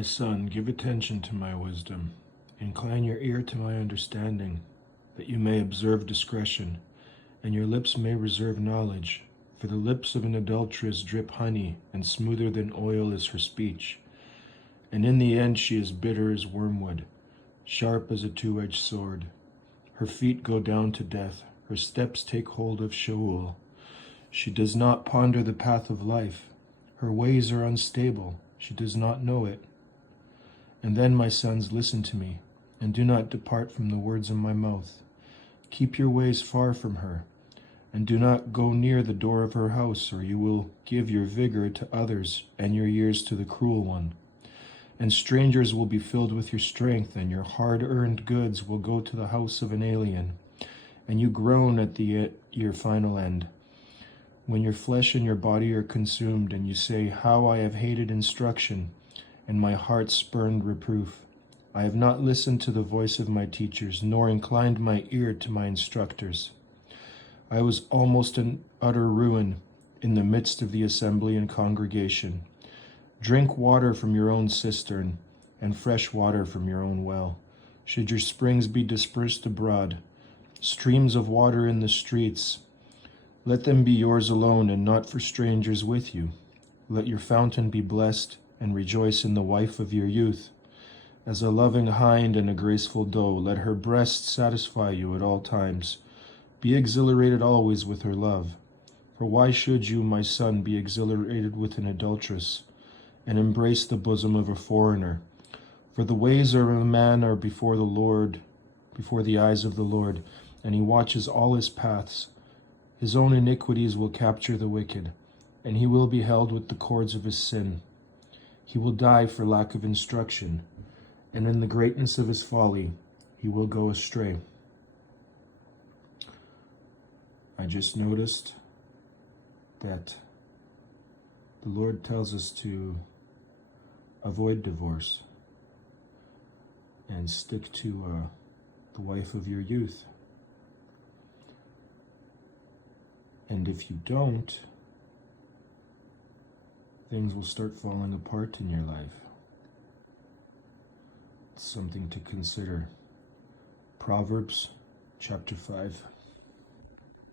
My son, give attention to my wisdom. Incline your ear to my understanding, that you may observe discretion, and your lips may reserve knowledge. For the lips of an adulteress drip honey, and smoother than oil is her speech. And in the end she is bitter as wormwood, sharp as a two-edged sword. Her feet go down to death, her steps take hold of Sheol. She does not ponder the path of life. Her ways are unstable, she does not know it. And then, my sons, listen to me, and do not depart from the words of my mouth. Keep your ways far from her, and do not go near the door of her house, or you will give your vigor to others and your years to the cruel one. And strangers will be filled with your strength, and your hard-earned goods will go to the house of an alien. And you groan at your final end, when your flesh and your body are consumed, and you say, "How I have hated instruction, and my heart spurned reproof. I have not listened to the voice of my teachers, nor inclined my ear to my instructors. I was almost in utter ruin in the midst of the assembly and congregation. Drink water from your own cistern, and fresh water from your own well. Should your springs be dispersed abroad, streams of water in the streets, let them be yours alone, and not for strangers with you. Let your fountain be blessed, and rejoice in the wife of your youth. As a loving hind and a graceful doe, let her breast satisfy you at all times. Be exhilarated always with her love. For why should you, my son, be exhilarated with an adulteress, and embrace the bosom of a foreigner? For the ways of a man are before the eyes of the Lord, and he watches all his paths. His own iniquities will capture the wicked, and he will be held with the cords of his sin. He will die for lack of instruction, and in the greatness of his folly he will go astray. I just noticed that the Lord tells us to avoid divorce and stick to the wife of your youth. And if you don't, things will start falling apart in your life. It's something to consider. Proverbs chapter 5.